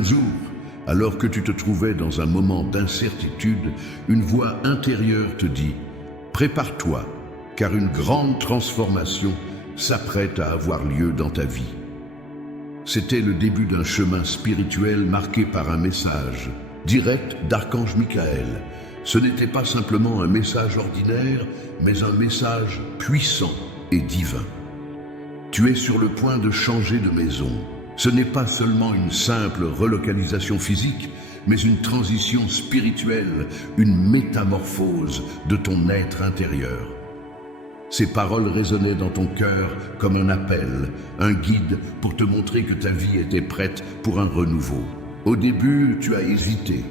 Un jour, alors que tu te trouvais dans un moment d'incertitude, une voix intérieure te dit « Prépare-toi, car une grande transformation s'apprête à avoir lieu dans ta vie. » C'était le début d'un chemin spirituel marqué par un message direct d'Archange Michael. Ce n'était pas simplement un message ordinaire, mais un message puissant et divin. Tu es sur le point de changer de maison. Ce n'est pas seulement une simple relocalisation physique, mais une transition spirituelle, une métamorphose de ton être intérieur. Ces paroles résonnaient dans ton cœur comme un appel, un guide pour te montrer que ta vie était prête pour un renouveau. Au début, tu as hésité.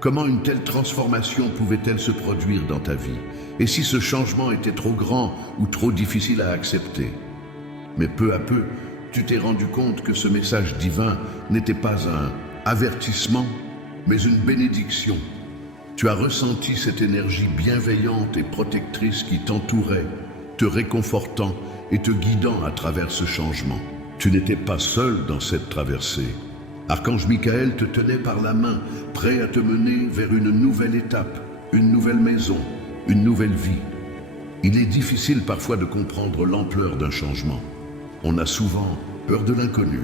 Comment une telle transformation pouvait-elle se produire dans ta vie? Et si ce changement était trop grand ou trop difficile à accepter? Mais peu à peu, tu t'es rendu compte que ce message divin n'était pas un avertissement, mais une bénédiction. Tu as ressenti cette énergie bienveillante et protectrice qui t'entourait, te réconfortant et te guidant à travers ce changement. Tu n'étais pas seul dans cette traversée. Archange Michael te tenait par la main, prêt à te mener vers une nouvelle étape, une nouvelle maison, une nouvelle vie. Il est difficile parfois de comprendre l'ampleur d'un changement. On a souvent peur de l'inconnu,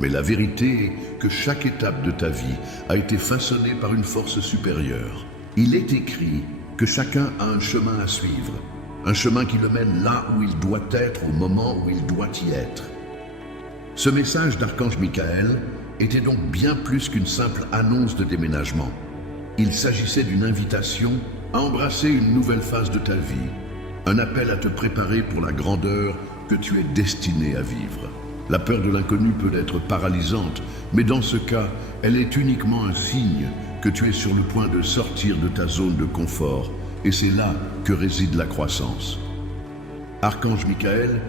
mais la vérité est que chaque étape de ta vie a été façonnée par une force supérieure. Il est écrit que chacun a un chemin à suivre, un chemin qui le mène là où il doit être au moment où il doit y être. Ce message d'Archange Michael était donc bien plus qu'une simple annonce de déménagement. Il s'agissait d'une invitation à embrasser une nouvelle phase de ta vie, un appel à te préparer pour la grandeur que tu es destiné à vivre. La peur de l'inconnu peut être paralysante, mais dans ce cas, elle est uniquement un signe que tu es sur le point de sortir de ta zone de confort, et c'est là que réside la croissance. Archange Michael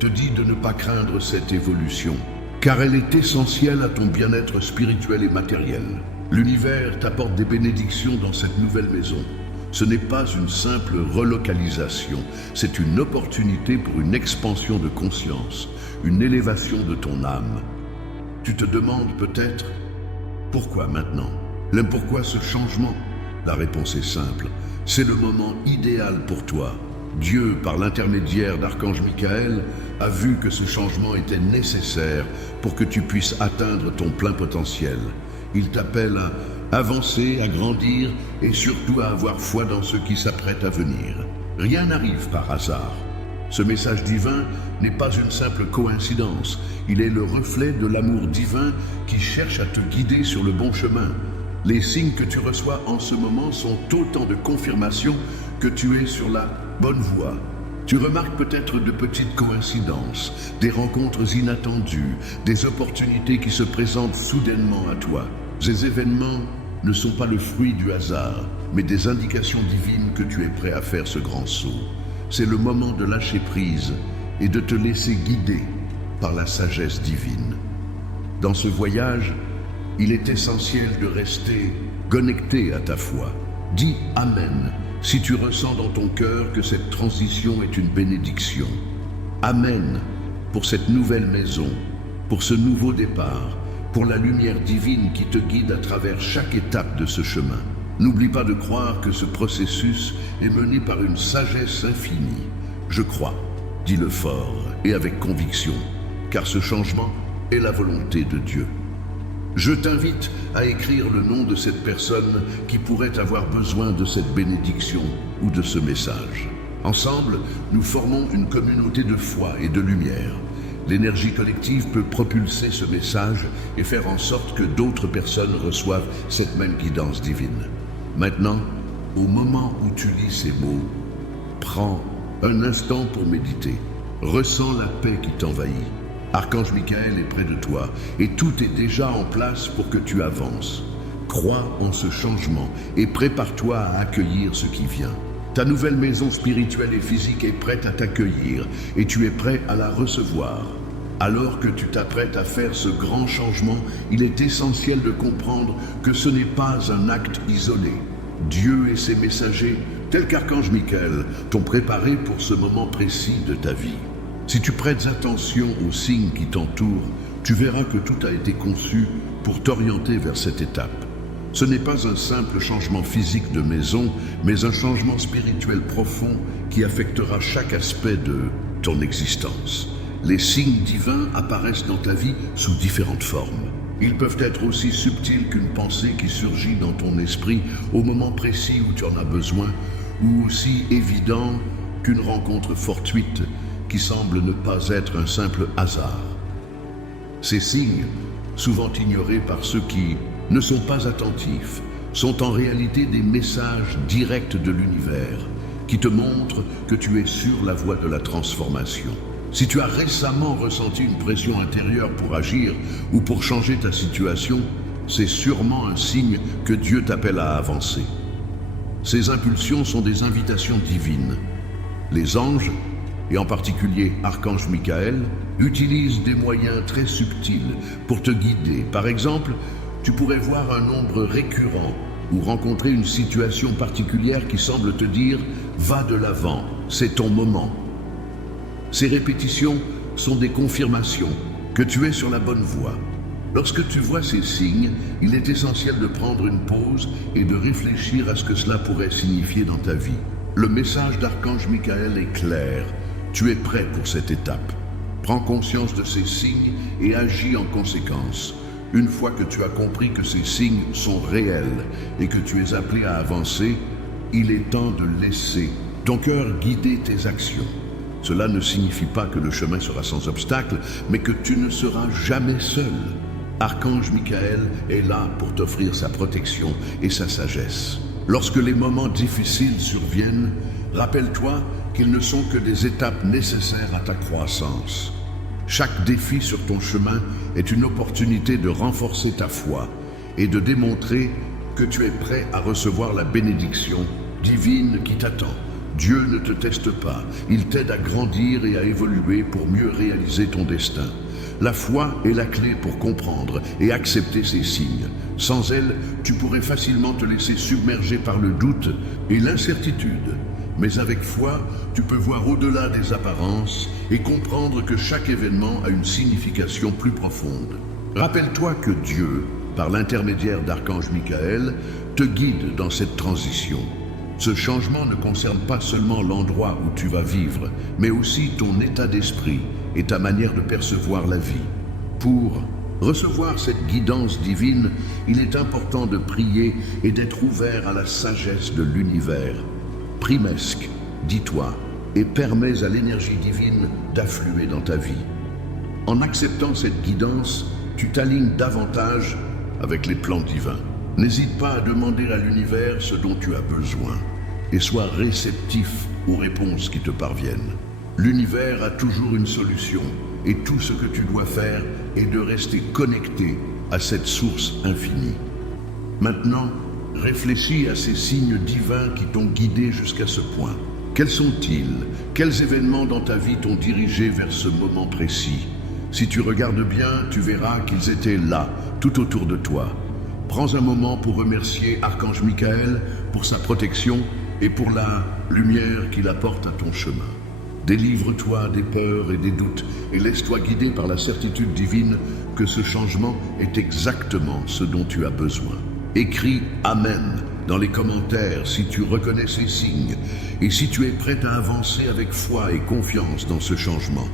te dit de ne pas craindre cette évolution, car elle est essentielle à ton bien-être spirituel et matériel. L'univers t'apporte des bénédictions dans cette nouvelle maison. Ce n'est pas une simple relocalisation, c'est une opportunité pour une expansion de conscience, une élévation de ton âme. Tu te demandes peut-être, pourquoi maintenant? Pourquoi ce changement? La réponse est simple, c'est le moment idéal pour toi. Dieu, par l'intermédiaire d'Archange Michael, a vu que ce changement était nécessaire pour que tu puisses atteindre ton plein potentiel. Il t'appelle à avancer, à grandir et surtout à avoir foi dans ce qui s'apprête à venir. Rien n'arrive par hasard. Ce message divin n'est pas une simple coïncidence. Il est le reflet de l'amour divin qui cherche à te guider sur le bon chemin. Les signes que tu reçois en ce moment sont autant de confirmations que tu es sur la bonne voie. Tu remarques peut-être de petites coïncidences, des rencontres inattendues, des opportunités qui se présentent soudainement à toi. Ces événements ne sont pas le fruit du hasard, mais des indications divines que tu es prêt à faire ce grand saut. C'est le moment de lâcher prise et de te laisser guider par la sagesse divine. Dans ce voyage, il est essentiel de rester connecté à ta foi. Dis Amen si tu ressens dans ton cœur que cette transition est une bénédiction. Amen pour cette nouvelle maison, pour ce nouveau départ, pour la lumière divine qui te guide à travers chaque étape de ce chemin. N'oublie pas de croire que ce processus est mené par une sagesse infinie. Je crois, dis-le fort et avec conviction, car ce changement est la volonté de Dieu. Je t'invite à écrire le nom de cette personne qui pourrait avoir besoin de cette bénédiction ou de ce message. Ensemble, nous formons une communauté de foi et de lumière. L'énergie collective peut propulser ce message et faire en sorte que d'autres personnes reçoivent cette même guidance divine. Maintenant, au moment où tu lis ces mots, prends un instant pour méditer. Ressens la paix qui t'envahit. Archange Michael est près de toi et tout est déjà en place pour que tu avances. Crois en ce changement et prépare-toi à accueillir ce qui vient. Ta nouvelle maison spirituelle et physique est prête à t'accueillir et tu es prêt à la recevoir. Alors que tu t'apprêtes à faire ce grand changement, il est essentiel de comprendre que ce n'est pas un acte isolé. Dieu et ses messagers, tels qu'Archange Michael, t'ont préparé pour ce moment précis de ta vie. Si tu prêtes attention aux signes qui t'entourent, tu verras que tout a été conçu pour t'orienter vers cette étape. Ce n'est pas un simple changement physique de maison, mais un changement spirituel profond qui affectera chaque aspect de ton existence. Les signes divins apparaissent dans ta vie sous différentes formes. Ils peuvent être aussi subtils qu'une pensée qui surgit dans ton esprit au moment précis où tu en as besoin, ou aussi évidents qu'une rencontre fortuite qui semble ne pas être un simple hasard. Ces signes, souvent ignorés par ceux qui ne sont pas attentifs, sont en réalité des messages directs de l'univers qui te montrent que tu es sur la voie de la transformation. Si tu as récemment ressenti une pression intérieure pour agir ou pour changer ta situation, c'est sûrement un signe que Dieu t'appelle à avancer. Ces impulsions sont des invitations divines. Les anges, et en particulier Archange Michael, utilisent des moyens très subtils pour te guider. Par exemple, tu pourrais voir un nombre récurrent ou rencontrer une situation particulière qui semble te dire « va de l'avant, c'est ton moment ». Ces répétitions sont des confirmations que tu es sur la bonne voie. Lorsque tu vois ces signes, il est essentiel de prendre une pause et de réfléchir à ce que cela pourrait signifier dans ta vie. Le message d'Archange Michael est clair. Tu es prêt pour cette étape. Prends conscience de ces signes et agis en conséquence. Une fois que tu as compris que ces signes sont réels et que tu es appelé à avancer, il est temps de laisser ton cœur guider tes actions. Cela ne signifie pas que le chemin sera sans obstacle, mais que tu ne seras jamais seul. Archange Michael est là pour t'offrir sa protection et sa sagesse. Lorsque les moments difficiles surviennent, rappelle-toi qu'ils ne sont que des étapes nécessaires à ta croissance. Chaque défi sur ton chemin est une opportunité de renforcer ta foi et de démontrer que tu es prêt à recevoir la bénédiction divine qui t'attend. Dieu ne te teste pas, il t'aide à grandir et à évoluer pour mieux réaliser ton destin. La foi est la clé pour comprendre et accepter ces signes. Sans elle, tu pourrais facilement te laisser submerger par le doute et l'incertitude. Mais avec foi, tu peux voir au-delà des apparences et comprendre que chaque événement a une signification plus profonde. Rappelle-toi que Dieu, par l'intermédiaire d'Archange Michael, te guide dans cette transition. Ce changement ne concerne pas seulement l'endroit où tu vas vivre, mais aussi ton état d'esprit et ta manière de percevoir la vie. Pour recevoir cette guidance divine, il est important de prier et d'être ouvert à la sagesse de l'univers. Primesque, dis-toi, et permets à l'énergie divine d'affluer dans ta vie. En acceptant cette guidance, tu t'alignes davantage avec les plans divins. N'hésite pas à demander à l'univers ce dont tu as besoin et sois réceptif aux réponses qui te parviennent. L'univers a toujours une solution et tout ce que tu dois faire est de rester connecté à cette source infinie. Maintenant, réfléchis à ces signes divins qui t'ont guidé jusqu'à ce point. Quels sont-ils? Quels événements dans ta vie t'ont dirigé vers ce moment précis? Si tu regardes bien, tu verras qu'ils étaient là, tout autour de toi. Prends un moment pour remercier Archange Michael pour sa protection et pour la lumière qu'il apporte à ton chemin. Délivre-toi des peurs et des doutes et laisse-toi guider par la certitude divine que ce changement est exactement ce dont tu as besoin. Écris « Amen » dans les commentaires si tu reconnais ces signes et si tu es prêt à avancer avec foi et confiance dans ce changement.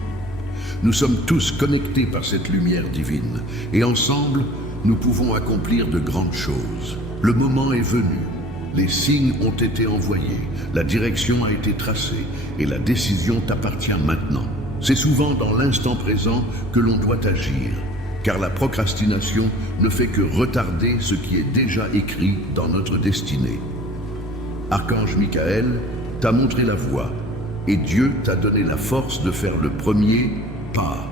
Nous sommes tous connectés par cette lumière divine et ensemble, nous pouvons accomplir de grandes choses. Le moment est venu. Les signes ont été envoyés, la direction a été tracée et la décision t'appartient maintenant. C'est souvent dans l'instant présent que l'on doit agir, car la procrastination ne fait que retarder ce qui est déjà écrit dans notre destinée. Archange Michael t'a montré la voie et Dieu t'a donné la force de faire le premier pas.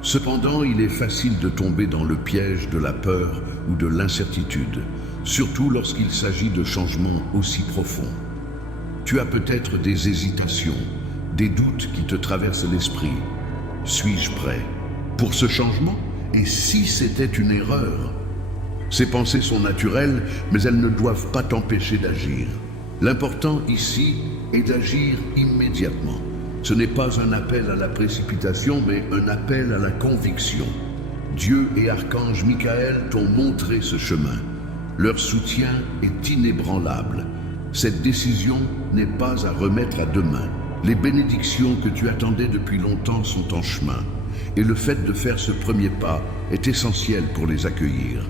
Cependant, il est facile de tomber dans le piège de la peur ou de l'incertitude, surtout lorsqu'il s'agit de changements aussi profonds. Tu as peut-être des hésitations, des doutes qui te traversent l'esprit. Suis-je prêt pour ce changement? Et si c'était une erreur? Ces pensées sont naturelles, mais elles ne doivent pas t'empêcher d'agir. L'important ici est d'agir immédiatement. Ce n'est pas un appel à la précipitation, mais un appel à la conviction. Dieu et Archange Michael t'ont montré ce chemin. Leur soutien est inébranlable. Cette décision n'est pas à remettre à demain. Les bénédictions que tu attendais depuis longtemps sont en chemin. Et le fait de faire ce premier pas est essentiel pour les accueillir.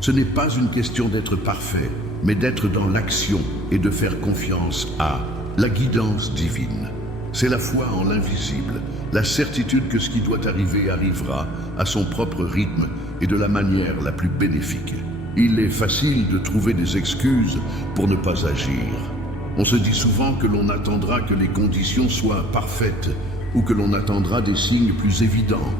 Ce n'est pas une question d'être parfait, mais d'être dans l'action et de faire confiance à la guidance divine. C'est la foi en l'invisible, la certitude que ce qui doit arriver arrivera à son propre rythme et de la manière la plus bénéfique. Il est facile de trouver des excuses pour ne pas agir. On se dit souvent que l'on attendra que les conditions soient parfaites ou que l'on attendra des signes plus évidents.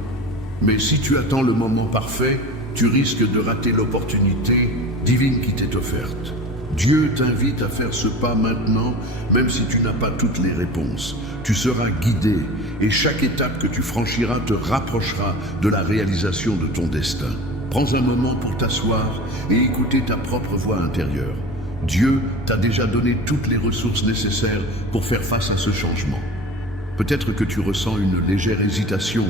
Mais si tu attends le moment parfait, tu risques de rater l'opportunité divine qui t'est offerte. Dieu t'invite à faire ce pas maintenant, même si tu n'as pas toutes les réponses. Tu seras guidé et chaque étape que tu franchiras te rapprochera de la réalisation de ton destin. Prends un moment pour t'asseoir et écouter ta propre voix intérieure. Dieu t'a déjà donné toutes les ressources nécessaires pour faire face à ce changement. Peut-être que tu ressens une légère hésitation,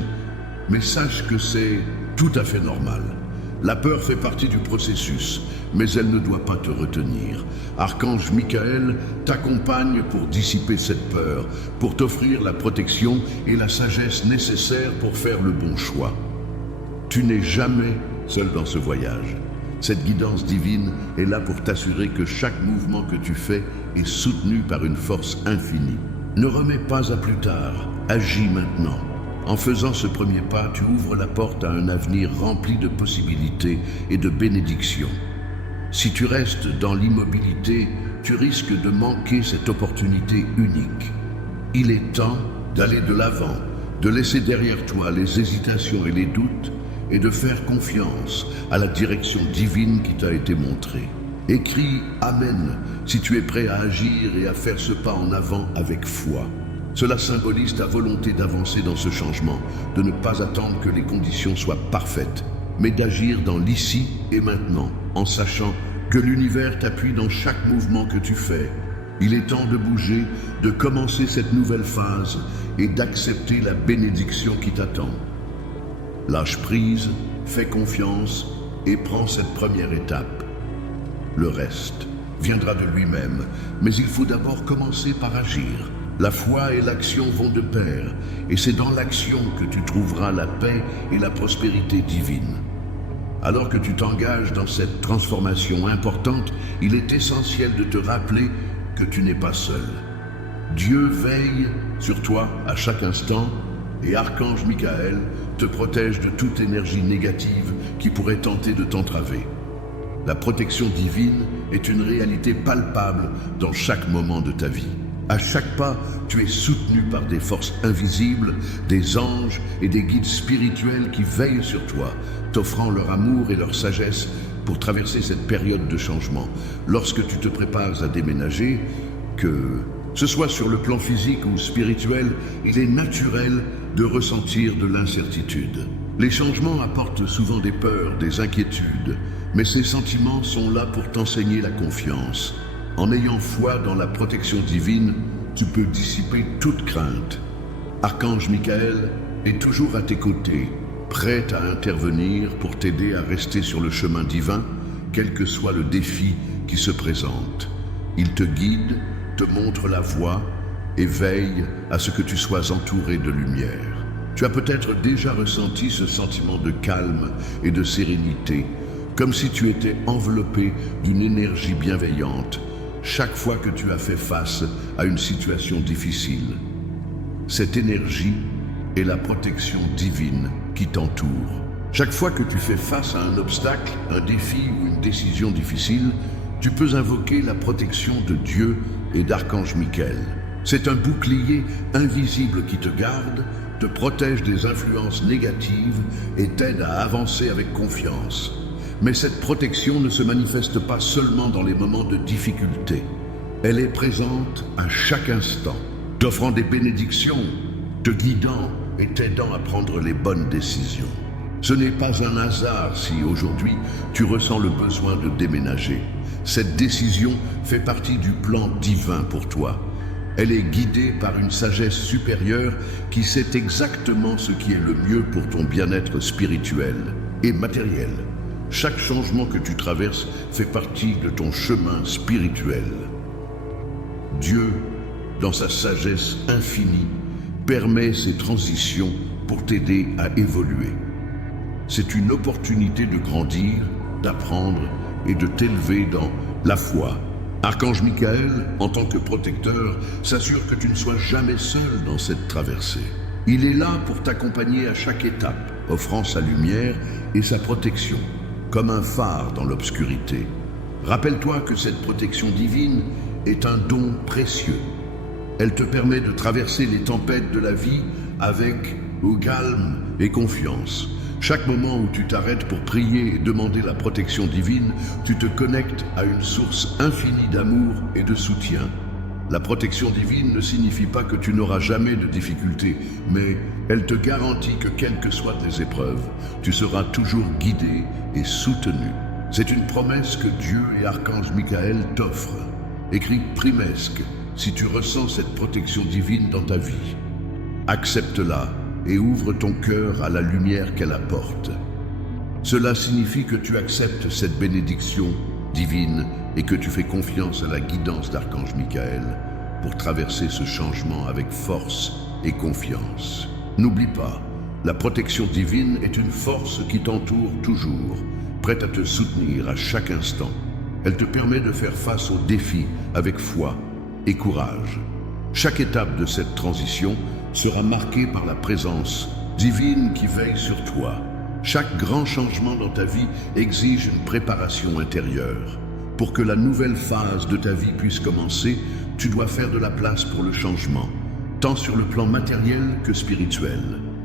mais sache que c'est tout à fait normal. La peur fait partie du processus, mais elle ne doit pas te retenir. Archange Michael t'accompagne pour dissiper cette peur, pour t'offrir la protection et la sagesse nécessaires pour faire le bon choix. Tu n'es jamais seul dans ce voyage. Cette guidance divine est là pour t'assurer que chaque mouvement que tu fais est soutenu par une force infinie. Ne remets pas à plus tard, agis maintenant. En faisant ce premier pas, tu ouvres la porte à un avenir rempli de possibilités et de bénédictions. Si tu restes dans l'immobilité, tu risques de manquer cette opportunité unique. Il est temps d'aller de l'avant, de laisser derrière toi les hésitations et les doutes et de faire confiance à la direction divine qui t'a été montrée. Écris « Amen » si tu es prêt à agir et à faire ce pas en avant avec foi. Cela symbolise ta volonté d'avancer dans ce changement, de ne pas attendre que les conditions soient parfaites, mais d'agir dans l'ici et maintenant, en sachant que l'univers t'appuie dans chaque mouvement que tu fais. Il est temps de bouger, de commencer cette nouvelle phase et d'accepter la bénédiction qui t'attend. Lâche prise, fais confiance et prends cette première étape. Le reste viendra de lui-même, mais il faut d'abord commencer par agir. La foi et l'action vont de pair, et c'est dans l'action que tu trouveras la paix et la prospérité divine. Alors que tu t'engages dans cette transformation importante, il est essentiel de te rappeler que tu n'es pas seul. Dieu veille sur toi à chaque instant, et Archange Michael te protège de toute énergie négative qui pourrait tenter de t'entraver. La protection divine est une réalité palpable dans chaque moment de ta vie. À chaque pas, tu es soutenu par des forces invisibles, des anges et des guides spirituels qui veillent sur toi, t'offrant leur amour et leur sagesse pour traverser cette période de changement. Lorsque tu te prépares à déménager, que ce soit sur le plan physique ou spirituel, il est naturel de ressentir de l'incertitude. Les changements apportent souvent des peurs, des inquiétudes, mais ces sentiments sont là pour t'enseigner la confiance. En ayant foi dans la protection divine, tu peux dissiper toute crainte. Archange Michael est toujours à tes côtés, prêt à intervenir pour t'aider à rester sur le chemin divin, quel que soit le défi qui se présente. Il te guide, te montre la voie et veille à ce que tu sois entouré de lumière. Tu as peut-être déjà ressenti ce sentiment de calme et de sérénité, comme si tu étais enveloppé d'une énergie bienveillante chaque fois que tu as fait face à une situation difficile. Cette énergie est la protection divine qui t'entoure. Chaque fois que tu fais face à un obstacle, un défi ou une décision difficile, tu peux invoquer la protection de Dieu et d'Archange Michael. C'est un bouclier invisible qui te garde, te protège des influences négatives et t'aide à avancer avec confiance. Mais cette protection ne se manifeste pas seulement dans les moments de difficulté. Elle est présente à chaque instant, t'offrant des bénédictions, te guidant et t'aidant à prendre les bonnes décisions. Ce n'est pas un hasard si aujourd'hui tu ressens le besoin de déménager. Cette décision fait partie du plan divin pour toi. Elle est guidée par une sagesse supérieure qui sait exactement ce qui est le mieux pour ton bien-être spirituel. et matériel. Chaque changement que tu traverses fait partie de ton chemin spirituel. Dieu, dans sa sagesse infinie, permet ces transitions pour t'aider à évoluer. C'est une opportunité de grandir, d'apprendre et de t'élever dans la foi. Archange Michael, en tant que protecteur, s'assure que tu ne sois jamais seul dans cette traversée. Il est là pour t'accompagner à chaque étape, offrant sa lumière et sa protection, comme un phare dans l'obscurité. Rappelle-toi que cette protection divine est un don précieux. Elle te permet de traverser les tempêtes de la vie avec calme et confiance. Chaque moment où tu t'arrêtes pour prier et demander la protection divine, tu te connectes à une source infinie d'amour et de soutien. La protection divine ne signifie pas que tu n'auras jamais de difficultés, mais elle te garantit que quelles que soient tes épreuves, tu seras toujours guidé et soutenu. C'est une promesse que Dieu et Archange Michael t'offrent. Écrit primesque si tu ressens cette protection divine dans ta vie. Accepte-la et ouvre ton cœur à la lumière qu'elle apporte. Cela signifie que tu acceptes cette bénédiction divine et que tu fais confiance à la guidance d'Archange Michael pour traverser ce changement avec force et confiance. N'oublie pas, la protection divine est une force qui t'entoure toujours, prête à te soutenir à chaque instant. Elle te permet de faire face aux défis avec foi et courage. Chaque étape de cette transition sera marquée par la présence divine qui veille sur toi. Chaque grand changement dans ta vie exige une préparation intérieure. Pour que la nouvelle phase de ta vie puisse commencer, tu dois faire de la place pour le changement, tant sur le plan matériel que spirituel.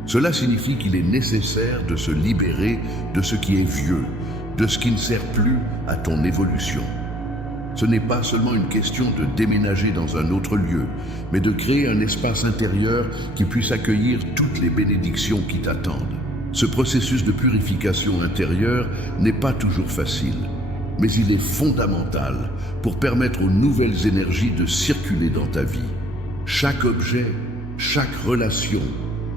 Cela signifie qu'il est nécessaire de se libérer de ce qui est vieux, de ce qui ne sert plus à ton évolution. Ce n'est pas seulement une question de déménager dans un autre lieu, mais de créer un espace intérieur qui puisse accueillir toutes les bénédictions qui t'attendent. Ce processus de purification intérieure n'est pas toujours facile, mais il est fondamental pour permettre aux nouvelles énergies de circuler dans ta vie. Chaque objet, chaque relation,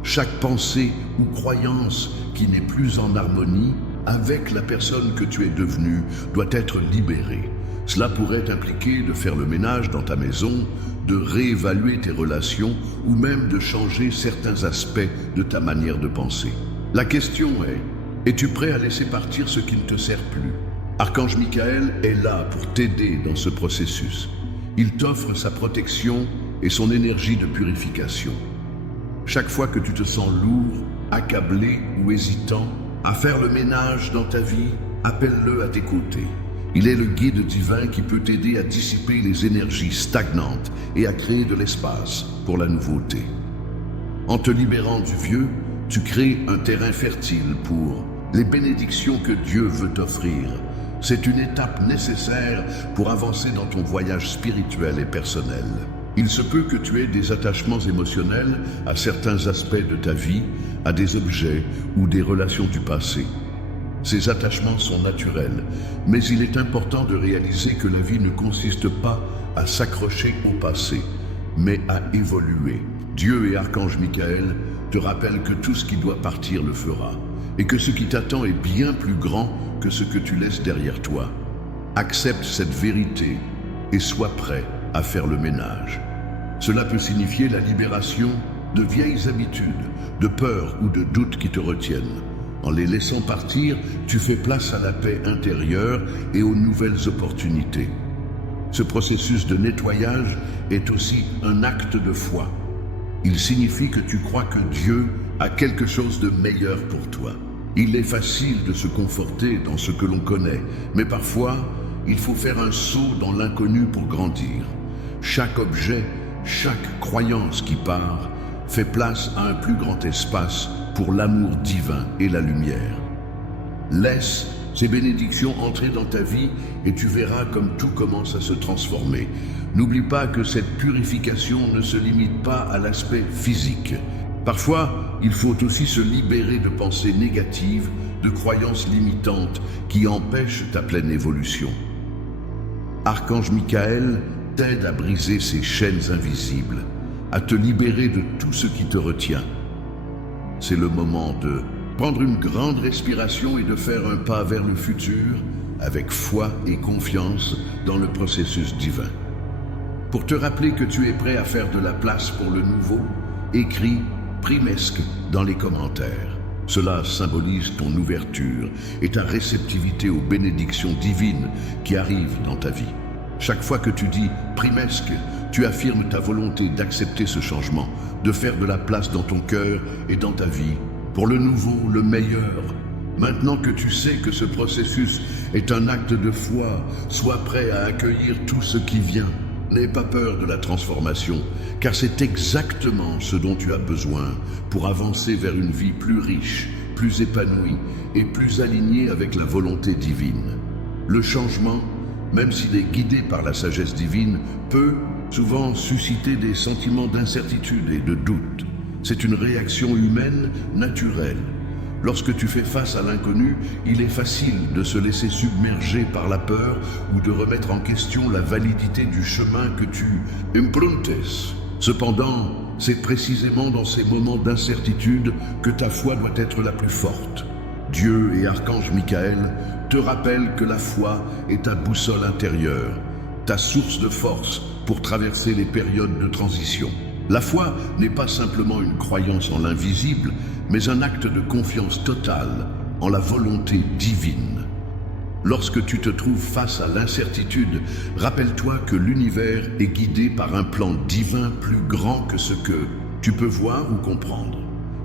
chaque pensée ou croyance qui n'est plus en harmonie avec la personne que tu es devenue doit être libérée. Cela pourrait impliquer de faire le ménage dans ta maison, de réévaluer tes relations ou même de changer certains aspects de ta manière de penser. La question est, es-tu prêt à laisser partir ce qui ne te sert plus? Archange Michael est là pour t'aider dans ce processus. Il t'offre sa protection et son énergie de purification. Chaque fois que tu te sens lourd, accablé ou hésitant à faire le ménage dans ta vie, appelle-le à tes côtés. Il est le guide divin qui peut t'aider à dissiper les énergies stagnantes et à créer de l'espace pour la nouveauté. En te libérant du vieux, tu crées un terrain fertile pour les bénédictions que Dieu veut t'offrir. C'est une étape nécessaire pour avancer dans ton voyage spirituel et personnel. Il se peut que tu aies des attachements émotionnels à certains aspects de ta vie, à des objets ou des relations du passé. Ces attachements sont naturels, mais il est important de réaliser que la vie ne consiste pas à s'accrocher au passé, mais à évoluer. Dieu et Archange Michael te rappellent que tout ce qui doit partir le fera, et que ce qui t'attend est bien plus grand que ce que tu laisses derrière toi. Accepte cette vérité et sois prêt à faire le ménage. Cela peut signifier la libération de vieilles habitudes, de peurs ou de doutes qui te retiennent. En les laissant partir, tu fais place à la paix intérieure et aux nouvelles opportunités. Ce processus de nettoyage est aussi un acte de foi. Il signifie que tu crois que Dieu a quelque chose de meilleur pour toi. Il est facile de se conforter dans ce que l'on connaît, mais parfois, il faut faire un saut dans l'inconnu pour grandir. Chaque objet, chaque croyance qui part, fait place à un plus grand espace pour l'amour divin et la lumière. Laisse ces bénédictions entrer dans ta vie et tu verras comme tout commence à se transformer. N'oublie pas que cette purification ne se limite pas à l'aspect physique. Parfois, il faut aussi se libérer de pensées négatives, de croyances limitantes qui empêchent ta pleine évolution. Archange Michael t'aide à briser ces chaînes invisibles, à te libérer de tout ce qui te retient. C'est le moment de prendre une grande respiration et de faire un pas vers le futur avec foi et confiance dans le processus divin. Pour te rappeler que tu es prêt à faire de la place pour le nouveau, écris Primesque dans les commentaires. Cela symbolise ton ouverture et ta réceptivité aux bénédictions divines qui arrivent dans ta vie. Chaque fois que tu dis Primesque, tu affirmes ta volonté d'accepter ce changement, de faire de la place dans ton cœur et dans ta vie pour le nouveau, le meilleur. Maintenant que tu sais que ce processus est un acte de foi, sois prêt à accueillir tout ce qui vient. N'aie pas peur de la transformation, car c'est exactement ce dont tu as besoin pour avancer vers une vie plus riche, plus épanouie et plus alignée avec la volonté divine. Le changement, même s'il est guidé par la sagesse divine, peut souvent susciter des sentiments d'incertitude et de doute. C'est une réaction humaine naturelle. Lorsque tu fais face à l'inconnu, il est facile de se laisser submerger par la peur ou de remettre en question la validité du chemin que tu empruntes. Cependant, c'est précisément dans ces moments d'incertitude que ta foi doit être la plus forte. Dieu et Archange Michael te rappellent que la foi est ta boussole intérieure, ta source de force pour traverser les périodes de transition. La foi n'est pas simplement une croyance en l'invisible, mais un acte de confiance totale en la volonté divine. Lorsque tu te trouves face à l'incertitude, rappelle-toi que l'univers est guidé par un plan divin plus grand que ce que tu peux voir ou comprendre.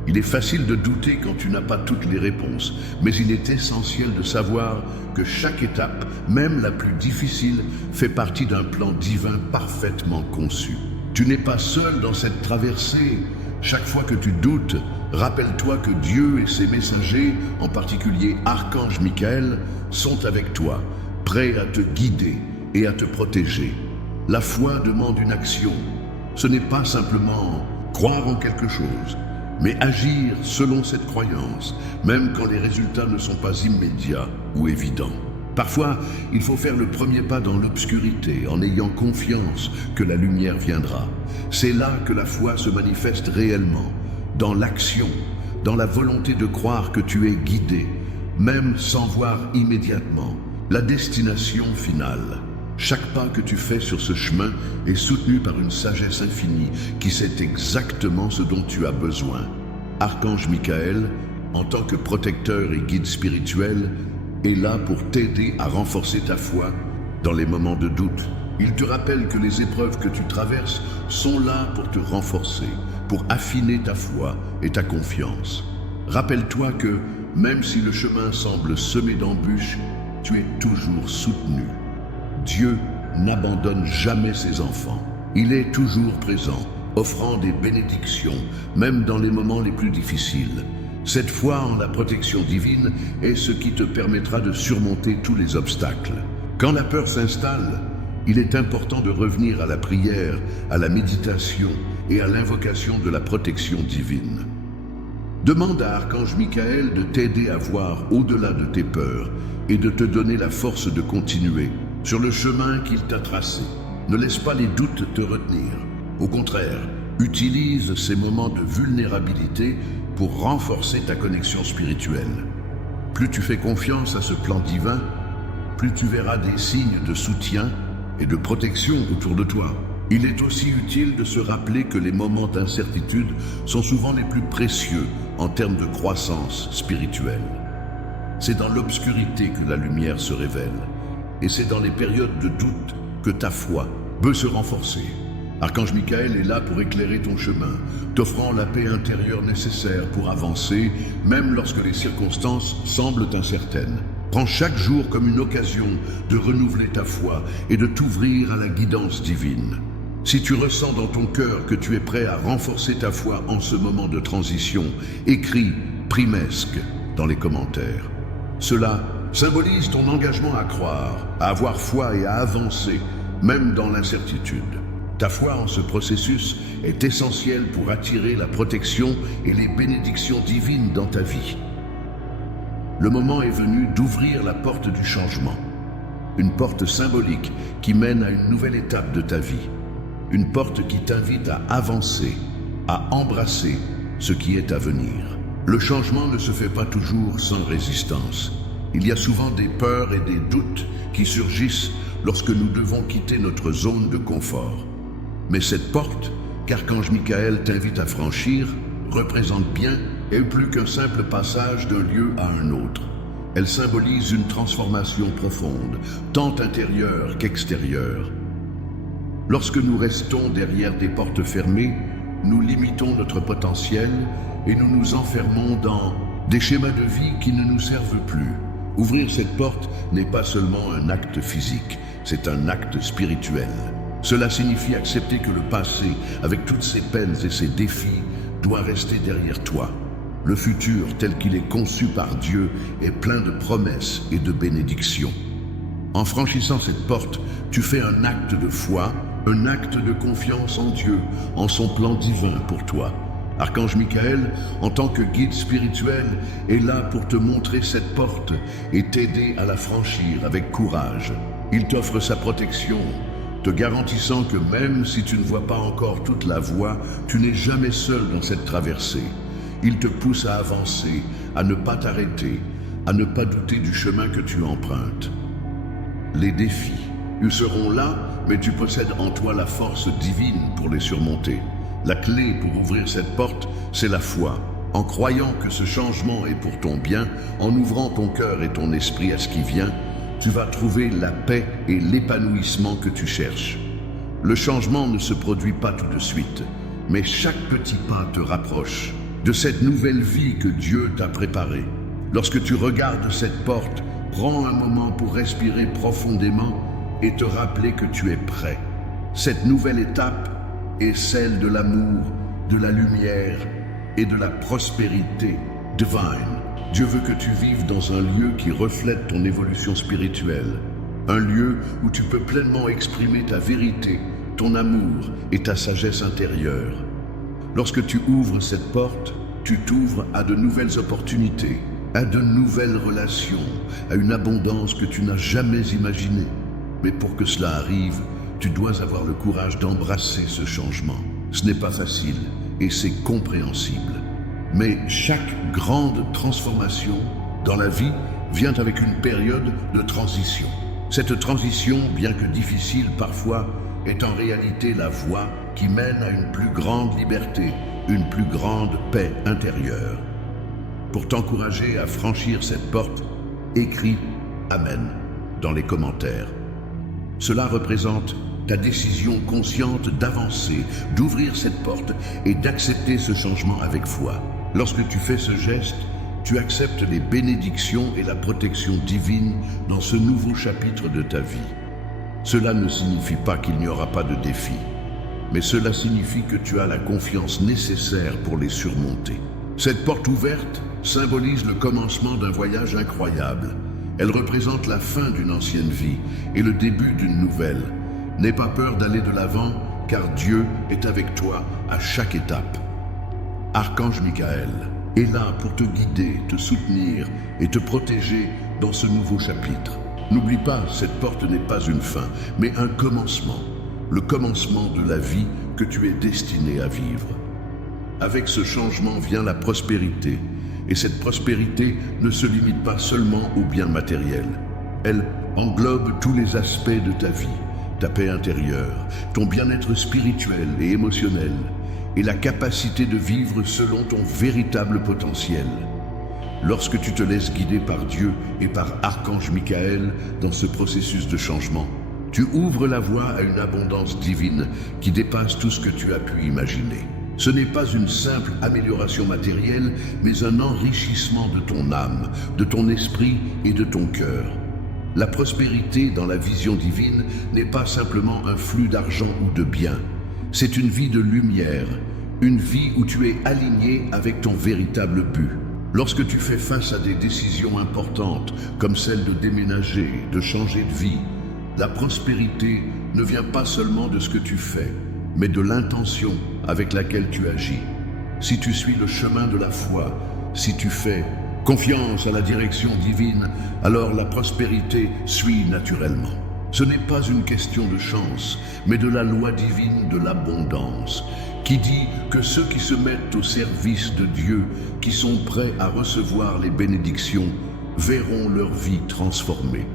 Il est facile de douter quand tu n'as pas toutes les réponses, mais il est essentiel de savoir que chaque étape, même la plus difficile, fait partie d'un plan divin parfaitement conçu. Tu n'es pas seul dans cette traversée. Chaque fois que tu doutes, rappelle-toi que Dieu et ses messagers, en particulier Archange Michael, sont avec toi, prêts à te guider et à te protéger. La foi demande une action. Ce n'est pas simplement croire en quelque chose, mais agir selon cette croyance, même quand les résultats ne sont pas immédiats ou évidents. Parfois, il faut faire le premier pas dans l'obscurité en ayant confiance que la lumière viendra. C'est là que la foi se manifeste réellement, dans l'action, dans la volonté de croire que tu es guidé, même sans voir immédiatement la destination finale. Chaque pas que tu fais sur ce chemin est soutenu par une sagesse infinie qui sait exactement ce dont tu as besoin. Archange Michael, en tant que protecteur et guide spirituel, est là pour t'aider à renforcer ta foi dans les moments de doute. Il te rappelle que les épreuves que tu traverses sont là pour te renforcer, pour affiner ta foi et ta confiance. Rappelle-toi que, même si le chemin semble semé d'embûches, tu es toujours soutenu. Dieu n'abandonne jamais ses enfants. Il est toujours présent, offrant des bénédictions, même dans les moments les plus difficiles. Cette foi en la protection divine est ce qui te permettra de surmonter tous les obstacles. Quand la peur s'installe, il est important de revenir à la prière, à la méditation et à l'invocation de la protection divine. Demande à Archange Michael de t'aider à voir au-delà de tes peurs et de te donner la force de continuer sur le chemin qu'il t'a tracé. Ne laisse pas les doutes te retenir. Au contraire, utilise ces moments de vulnérabilité pour renforcer ta connexion spirituelle. Plus tu fais confiance à ce plan divin, plus tu verras des signes de soutien et de protection autour de toi. Il est aussi utile de se rappeler que les moments d'incertitude sont souvent les plus précieux en termes de croissance spirituelle. C'est dans l'obscurité que la lumière se révèle, et c'est dans les périodes de doute que ta foi peut se renforcer. Archange Michael est là pour éclairer ton chemin, t'offrant la paix intérieure nécessaire pour avancer, même lorsque les circonstances semblent incertaines. Prends chaque jour comme une occasion de renouveler ta foi et de t'ouvrir à la guidance divine. Si tu ressens dans ton cœur que tu es prêt à renforcer ta foi en ce moment de transition, écris Primesque dans les commentaires. Cela symbolise ton engagement à croire, à avoir foi et à avancer, même dans l'incertitude. Ta foi en ce processus est essentielle pour attirer la protection et les bénédictions divines dans ta vie. Le moment est venu d'ouvrir la porte du changement, une porte symbolique qui mène à une nouvelle étape de ta vie, une porte qui t'invite à avancer, à embrasser ce qui est à venir. Le changement ne se fait pas toujours sans résistance. Il y a souvent des peurs et des doutes qui surgissent lorsque nous devons quitter notre zone de confort. Mais cette porte qu'Archange Michael t'invite à franchir représente bien et plus qu'un simple passage d'un lieu à un autre. Elle symbolise une transformation profonde, tant intérieure qu'extérieure. Lorsque nous restons derrière des portes fermées, nous limitons notre potentiel et nous nous enfermons dans des schémas de vie qui ne nous servent plus. Ouvrir cette porte n'est pas seulement un acte physique, c'est un acte spirituel. Cela signifie accepter que le passé, avec toutes ses peines et ses défis, doit rester derrière toi. Le futur, tel qu'il est conçu par Dieu, est plein de promesses et de bénédictions. En franchissant cette porte, tu fais un acte de foi, un acte de confiance en Dieu, en son plan divin pour toi. Archange Michael, en tant que guide spirituel, est là pour te montrer cette porte et t'aider à la franchir avec courage. Il t'offre sa protection, te garantissant que même si tu ne vois pas encore toute la voie, tu n'es jamais seul dans cette traversée. Il te pousse à avancer, à ne pas t'arrêter, à ne pas douter du chemin que tu empruntes. Les défis, ils seront là, mais tu possèdes en toi la force divine pour les surmonter. La clé pour ouvrir cette porte, c'est la foi. En croyant que ce changement est pour ton bien, en ouvrant ton cœur et ton esprit à ce qui vient, tu vas trouver la paix et l'épanouissement que tu cherches. Le changement ne se produit pas tout de suite, mais chaque petit pas te rapproche de cette nouvelle vie que Dieu t'a préparée. Lorsque tu regardes cette porte, prends un moment pour respirer profondément et te rappeler que tu es prêt. Cette nouvelle étape est celle de l'amour, de la lumière et de la prospérité divine. Dieu veut que tu vives dans un lieu qui reflète ton évolution spirituelle, un lieu où tu peux pleinement exprimer ta vérité, ton amour et ta sagesse intérieure. Lorsque tu ouvres cette porte, tu t'ouvres à de nouvelles opportunités, à de nouvelles relations, à une abondance que tu n'as jamais imaginée. Mais pour que cela arrive, tu dois avoir le courage d'embrasser ce changement. Ce n'est pas facile et c'est compréhensible. Mais chaque grande transformation dans la vie vient avec une période de transition. Cette transition, bien que difficile parfois, est en réalité la voie qui mène à une plus grande liberté, une plus grande paix intérieure. Pour t'encourager à franchir cette porte, écris « Amen » dans les commentaires. Cela représente ta décision consciente d'avancer, d'ouvrir cette porte et d'accepter ce changement avec foi. Lorsque tu fais ce geste, tu acceptes les bénédictions et la protection divine dans ce nouveau chapitre de ta vie. Cela ne signifie pas qu'il n'y aura pas de défis, mais cela signifie que tu as la confiance nécessaire pour les surmonter. Cette porte ouverte symbolise le commencement d'un voyage incroyable. Elle représente la fin d'une ancienne vie et le début d'une nouvelle. N'aie pas peur d'aller de l'avant, car Dieu est avec toi à chaque étape. Archange Michael est là pour te guider, te soutenir et te protéger dans ce nouveau chapitre. N'oublie pas, cette porte n'est pas une fin, mais un commencement. Le commencement de la vie que tu es destiné à vivre. Avec ce changement vient la prospérité, et cette prospérité ne se limite pas seulement aux biens matériels. Elle englobe tous les aspects de ta vie, ta paix intérieure, ton bien-être spirituel et émotionnel, et la capacité de vivre selon ton véritable potentiel. Lorsque tu te laisses guider par Dieu et par Archange Michael dans ce processus de changement, tu ouvres la voie à une abondance divine qui dépasse tout ce que tu as pu imaginer. Ce n'est pas une simple amélioration matérielle, mais un enrichissement de ton âme, de ton esprit et de ton cœur. La prospérité dans la vision divine n'est pas simplement un flux d'argent ou de biens. C'est une vie de lumière, une vie où tu es aligné avec ton véritable but. Lorsque tu fais face à des décisions importantes, comme celle de déménager, de changer de vie, la prospérité ne vient pas seulement de ce que tu fais, mais de l'intention avec laquelle tu agis. Si tu suis le chemin de la foi, si tu fais confiance à la direction divine, alors la prospérité suit naturellement. Ce n'est pas une question de chance, mais de la loi divine de l'abondance qui dit que ceux qui se mettent au service de Dieu, qui sont prêts à recevoir les bénédictions, verront leur vie transformée.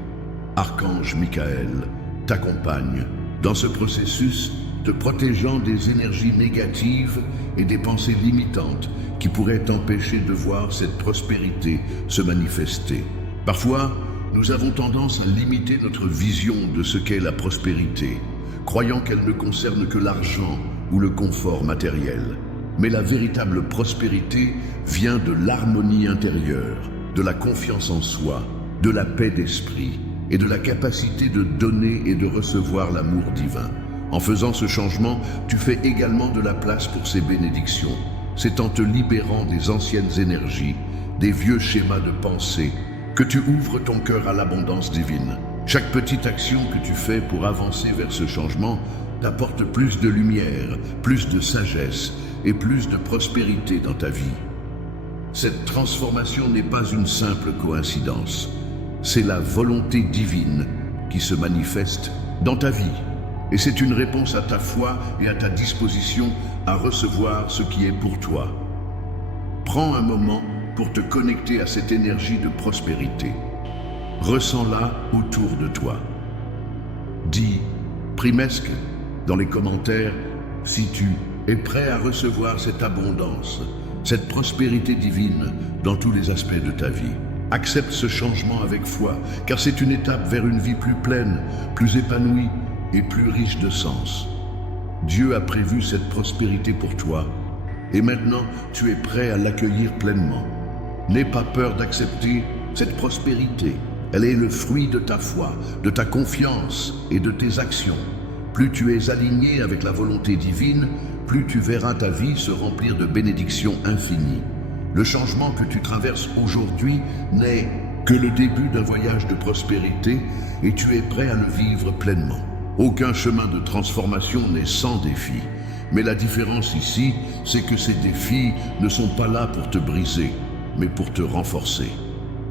Archange Michael t'accompagne dans ce processus, te protégeant des énergies négatives et des pensées limitantes qui pourraient t'empêcher de voir cette prospérité se manifester. Parfois, nous avons tendance à limiter notre vision de ce qu'est la prospérité, croyant qu'elle ne concerne que l'argent ou le confort matériel. Mais la véritable prospérité vient de l'harmonie intérieure, de la confiance en soi, de la paix d'esprit et de la capacité de donner et de recevoir l'amour divin. En faisant ce changement, tu fais également de la place pour ces bénédictions. C'est en te libérant des anciennes énergies, des vieux schémas de pensée, que tu ouvres ton cœur à l'abondance divine. Chaque petite action que tu fais pour avancer vers ce changement t'apporte plus de lumière, plus de sagesse et plus de prospérité dans ta vie. Cette transformation n'est pas une simple coïncidence. C'est la volonté divine qui se manifeste dans ta vie. Et c'est une réponse à ta foi et à ta disposition à recevoir ce qui est pour toi. Prends un moment pour te connecter à cette énergie de prospérité. Ressens-la autour de toi. Dis « Primesque » dans les commentaires si tu es prêt à recevoir cette abondance, cette prospérité divine dans tous les aspects de ta vie. Accepte ce changement avec foi, car c'est une étape vers une vie plus pleine, plus épanouie et plus riche de sens. Dieu a prévu cette prospérité pour toi, et maintenant tu es prêt à l'accueillir pleinement. N'aie pas peur d'accepter cette prospérité. Elle est le fruit de ta foi, de ta confiance et de tes actions. Plus tu es aligné avec la volonté divine, plus tu verras ta vie se remplir de bénédictions infinies. Le changement que tu traverses aujourd'hui n'est que le début d'un voyage de prospérité et tu es prêt à le vivre pleinement. Aucun chemin de transformation n'est sans défi. Mais la différence ici, c'est que ces défis ne sont pas là pour te briser, mais pour te renforcer.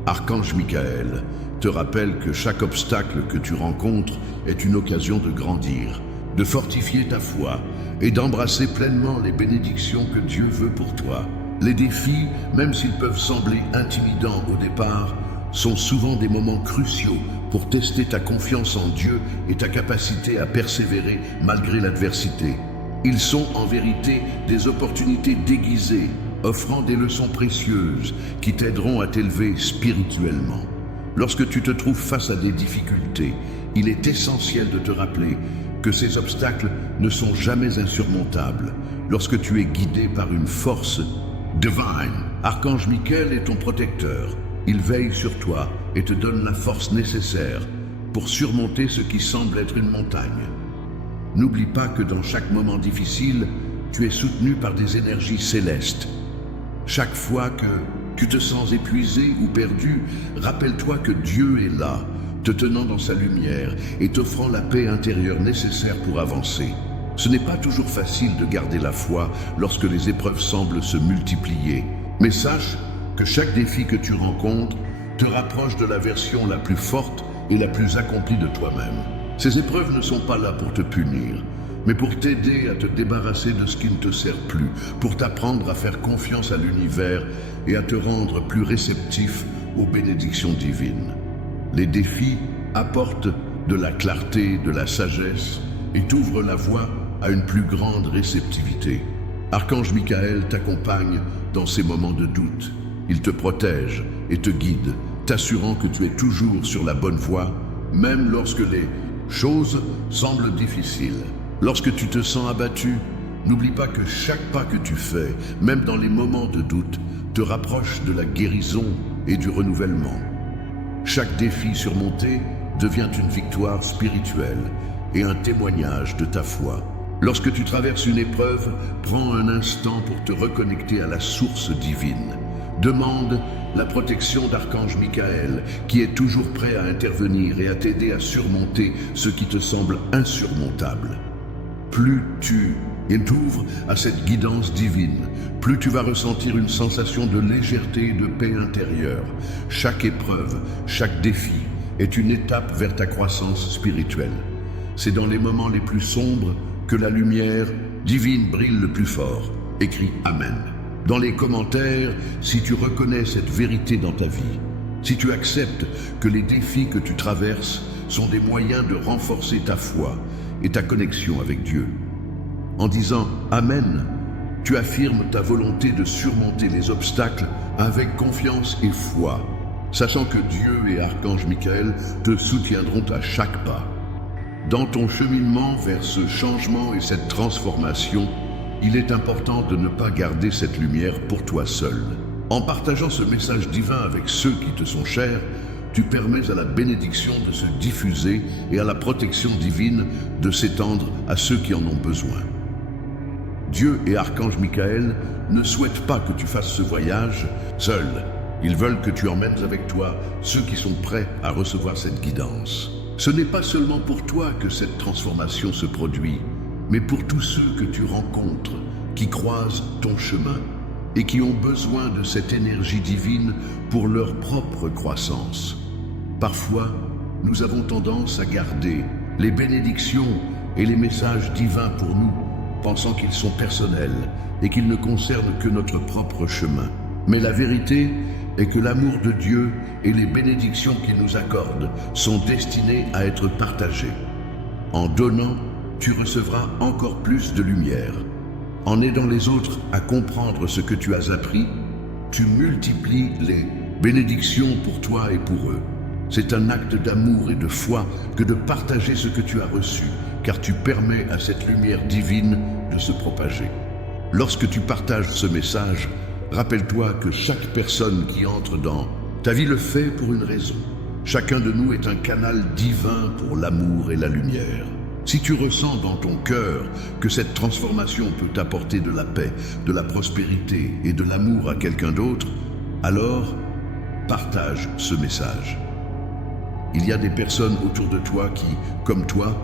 Archange Michael te rappelle que chaque obstacle que tu rencontres est une occasion de grandir, de fortifier ta foi et d'embrasser pleinement les bénédictions que Dieu veut pour toi. Les défis, même s'ils peuvent sembler intimidants au départ, sont souvent des moments cruciaux pour tester ta confiance en Dieu et ta capacité à persévérer malgré l'adversité. Ils sont en vérité des opportunités déguisées, offrant des leçons précieuses qui t'aideront à t'élever spirituellement. Lorsque tu te trouves face à des difficultés, il est essentiel de te rappeler que ces obstacles ne sont jamais insurmontables lorsque tu es guidé par une force divine. Archange Michael est ton protecteur. Il veille sur toi et te donne la force nécessaire pour surmonter ce qui semble être une montagne. N'oublie pas que dans chaque moment difficile, tu es soutenu par des énergies célestes. Chaque fois que tu te sens épuisé ou perdu, rappelle-toi que Dieu est là, te tenant dans sa lumière et t'offrant la paix intérieure nécessaire pour avancer. Ce n'est pas toujours facile de garder la foi lorsque les épreuves semblent se multiplier. Mais sache que chaque défi que tu rencontres te rapproche de la version la plus forte et la plus accomplie de toi-même. Ces épreuves ne sont pas là pour te punir, mais pour t'aider à te débarrasser de ce qui ne te sert plus, pour t'apprendre à faire confiance à l'univers et à te rendre plus réceptif aux bénédictions divines. Les défis apportent de la clarté, de la sagesse et t'ouvrent la voie à une plus grande réceptivité. Archange Michael t'accompagne dans ces moments de doute. Il te protège et te guide, t'assurant que tu es toujours sur la bonne voie, même lorsque les choses semblent difficiles. Lorsque tu te sens abattu, n'oublie pas que chaque pas que tu fais, même dans les moments de doute, te rapproche de la guérison et du renouvellement. Chaque défi surmonté devient une victoire spirituelle et un témoignage de ta foi. Lorsque tu traverses une épreuve, prends un instant pour te reconnecter à la source divine. Demande la protection d'Archange Michael, qui est toujours prêt à intervenir et à t'aider à surmonter ce qui te semble insurmontable. Plus tu t'ouvres à cette guidance divine, plus tu vas ressentir une sensation de légèreté et de paix intérieure. Chaque épreuve, chaque défi est une étape vers ta croissance spirituelle. C'est dans les moments les plus sombres que la lumière divine brille le plus fort. Écris Amen. Dans les commentaires, si tu reconnais cette vérité dans ta vie, si tu acceptes que les défis que tu traverses sont des moyens de renforcer ta foi et ta connexion avec Dieu. En disant Amen, tu affirmes ta volonté de surmonter les obstacles avec confiance et foi, sachant que Dieu et Archange Michael te soutiendront à chaque pas. Dans ton cheminement vers ce changement et cette transformation, il est important de ne pas garder cette lumière pour toi seul. En partageant ce message divin avec ceux qui te sont chers, tu permets à la bénédiction de se diffuser et à la protection divine de s'étendre à ceux qui en ont besoin. Dieu et Archange Michael ne souhaitent pas que tu fasses ce voyage seul. Ils veulent que tu emmènes avec toi ceux qui sont prêts à recevoir cette guidance. Ce n'est pas seulement pour toi que cette transformation se produit, mais pour tous ceux que tu rencontres, qui croisent ton chemin et qui ont besoin de cette énergie divine pour leur propre croissance. Parfois, nous avons tendance à garder les bénédictions et les messages divins pour nous, pensant qu'ils sont personnels et qu'ils ne concernent que notre propre chemin. Mais la vérité est que l'amour de Dieu et les bénédictions qu'il nous accorde sont destinés à être partagés. En donnant, tu recevras encore plus de lumière. En aidant les autres à comprendre ce que tu as appris, tu multiplies les bénédictions pour toi et pour eux. C'est un acte d'amour et de foi que de partager ce que tu as reçu, car tu permets à cette lumière divine de se propager. Lorsque tu partages ce message, rappelle-toi que chaque personne qui entre dans ta vie le fait pour une raison. Chacun de nous est un canal divin pour l'amour et la lumière. Si tu ressens dans ton cœur que cette transformation peut apporter de la paix, de la prospérité et de l'amour à quelqu'un d'autre, alors partage ce message. Il y a des personnes autour de toi qui, comme toi,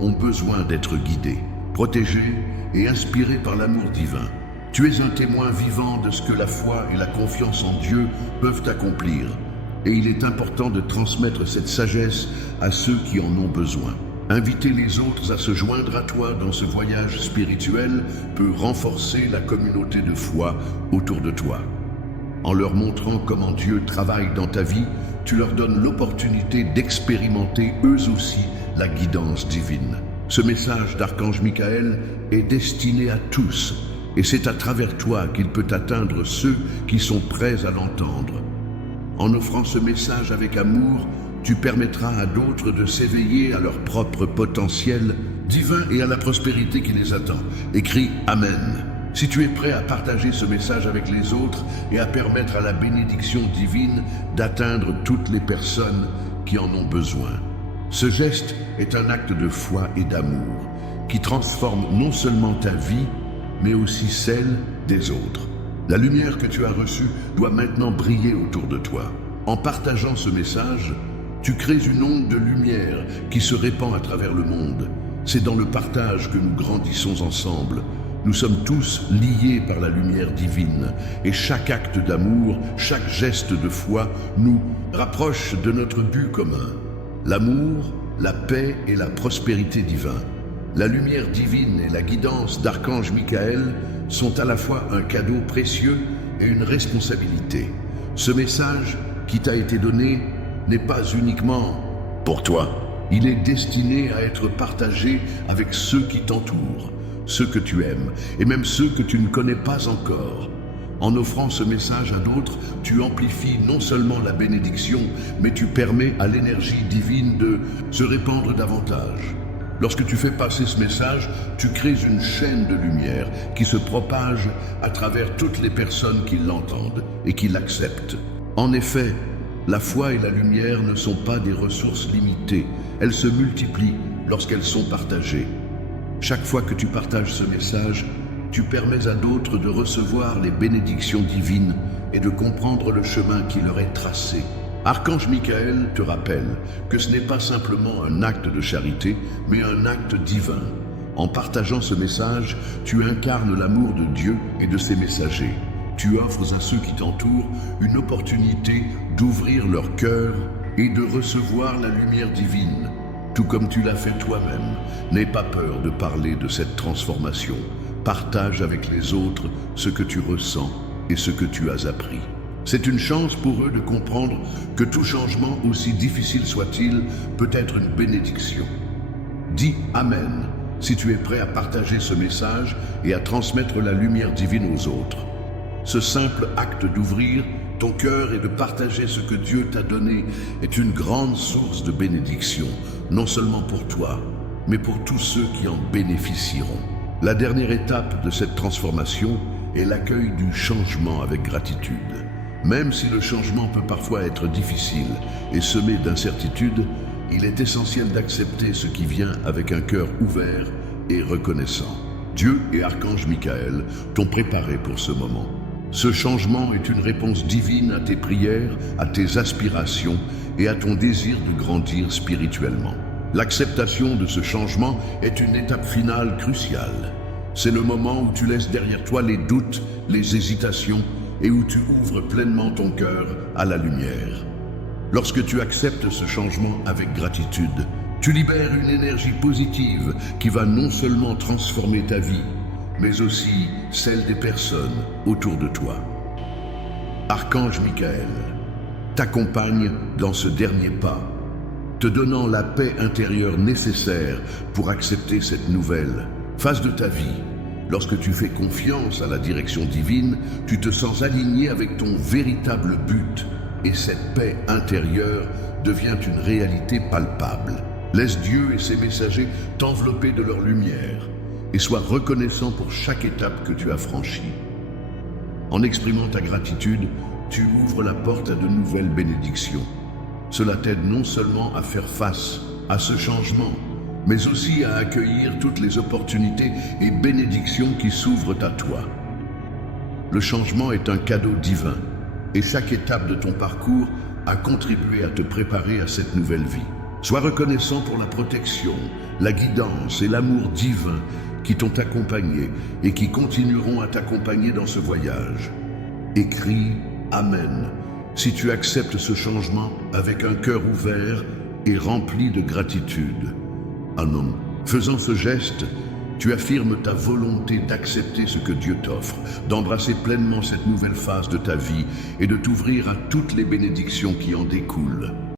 ont besoin d'être guidées, protégées et inspirées par l'amour divin. Tu es un témoin vivant de ce que la foi et la confiance en Dieu peuvent accomplir, et il est important de transmettre cette sagesse à ceux qui en ont besoin. Inviter les autres à se joindre à toi dans ce voyage spirituel peut renforcer la communauté de foi autour de toi. En leur montrant comment Dieu travaille dans ta vie, tu leur donnes l'opportunité d'expérimenter eux aussi la guidance divine. Ce message d'Archange Michael est destiné à tous, et c'est à travers toi qu'il peut atteindre ceux qui sont prêts à l'entendre. En offrant ce message avec amour, tu permettras à d'autres de s'éveiller à leur propre potentiel divin et à la prospérité qui les attend. Écris Amen. Si tu es prêt à partager ce message avec les autres et à permettre à la bénédiction divine d'atteindre toutes les personnes qui en ont besoin. Ce geste est un acte de foi et d'amour qui transforme non seulement ta vie, mais aussi celle des autres. La lumière que tu as reçue doit maintenant briller autour de toi. En partageant ce message, tu crées une onde de lumière qui se répand à travers le monde. C'est dans le partage que nous grandissons ensemble. Nous sommes tous liés par la lumière divine et chaque acte d'amour, chaque geste de foi nous rapproche de notre but commun. L'amour, la paix et la prospérité divine. La lumière divine et la guidance d'Archange Michael sont à la fois un cadeau précieux et une responsabilité. Ce message qui t'a été donné n'est pas uniquement pour toi. Il est destiné à être partagé avec ceux qui t'entourent, ceux que tu aimes et même ceux que tu ne connais pas encore. En offrant ce message à d'autres, tu amplifies non seulement la bénédiction, mais tu permets à l'énergie divine de se répandre davantage. Lorsque tu fais passer ce message, tu crées une chaîne de lumière qui se propage à travers toutes les personnes qui l'entendent et qui l'acceptent. En effet, la foi et la lumière ne sont pas des ressources limitées, elles se multiplient lorsqu'elles sont partagées. Chaque fois que tu partages ce message, tu permets à d'autres de recevoir les bénédictions divines et de comprendre le chemin qui leur est tracé. Archange Michael te rappelle que ce n'est pas simplement un acte de charité, mais un acte divin. En partageant ce message, tu incarnes l'amour de Dieu et de ses messagers. Tu offres à ceux qui t'entourent une opportunité d'ouvrir leur cœur et de recevoir la lumière divine. tout comme tu l'as fait toi-même. N'aie pas peur de parler de cette transformation. Partage avec les autres ce que tu ressens et ce que tu as appris. C'est une chance pour eux de comprendre que tout changement, aussi difficile soit-il, peut être une bénédiction. Dis Amen si tu es prêt à partager ce message et à transmettre la lumière divine aux autres. Ce simple acte d'ouvrir ton cœur et de partager ce que Dieu t'a donné est une grande source de bénédiction, non seulement pour toi, mais pour tous ceux qui en bénéficieront. La dernière étape de cette transformation est l'accueil du changement avec gratitude. Même si le changement peut parfois être difficile et semé d'incertitudes, il est essentiel d'accepter ce qui vient avec un cœur ouvert et reconnaissant. Dieu et Archange Michael t'ont préparé pour ce moment. Ce changement est une réponse divine à tes prières, à tes aspirations et à ton désir de grandir spirituellement. L'acceptation de ce changement est une étape finale cruciale. C'est le moment où tu laisses derrière toi les doutes, les hésitations et où tu ouvres pleinement ton cœur à la lumière. Lorsque tu acceptes ce changement avec gratitude, tu libères une énergie positive qui va non seulement transformer ta vie, mais aussi celle des personnes autour de toi. Archange Michael t'accompagne dans ce dernier pas, te donnant la paix intérieure nécessaire pour accepter cette nouvelle phase de ta vie. Lorsque tu fais confiance à la direction divine, tu te sens aligné avec ton véritable but et cette paix intérieure devient une réalité palpable. Laisse Dieu et ses messagers t'envelopper de leur lumière et sois reconnaissant pour chaque étape que tu as franchie. En exprimant ta gratitude, tu ouvres la porte à de nouvelles bénédictions. Cela t'aide non seulement à faire face à ce changement, mais aussi à accueillir toutes les opportunités et bénédictions qui s'ouvrent à toi. Le changement est un cadeau divin, et chaque étape de ton parcours a contribué à te préparer à cette nouvelle vie. Sois reconnaissant pour la protection, la guidance et l'amour divin qui t'ont accompagné et qui continueront à t'accompagner dans ce voyage. Écris Amen si tu acceptes ce changement avec un cœur ouvert et rempli de gratitude. Amen. Faisant ce geste, tu affirmes ta volonté d'accepter ce que Dieu t'offre, d'embrasser pleinement cette nouvelle phase de ta vie et de t'ouvrir à toutes les bénédictions qui en découlent.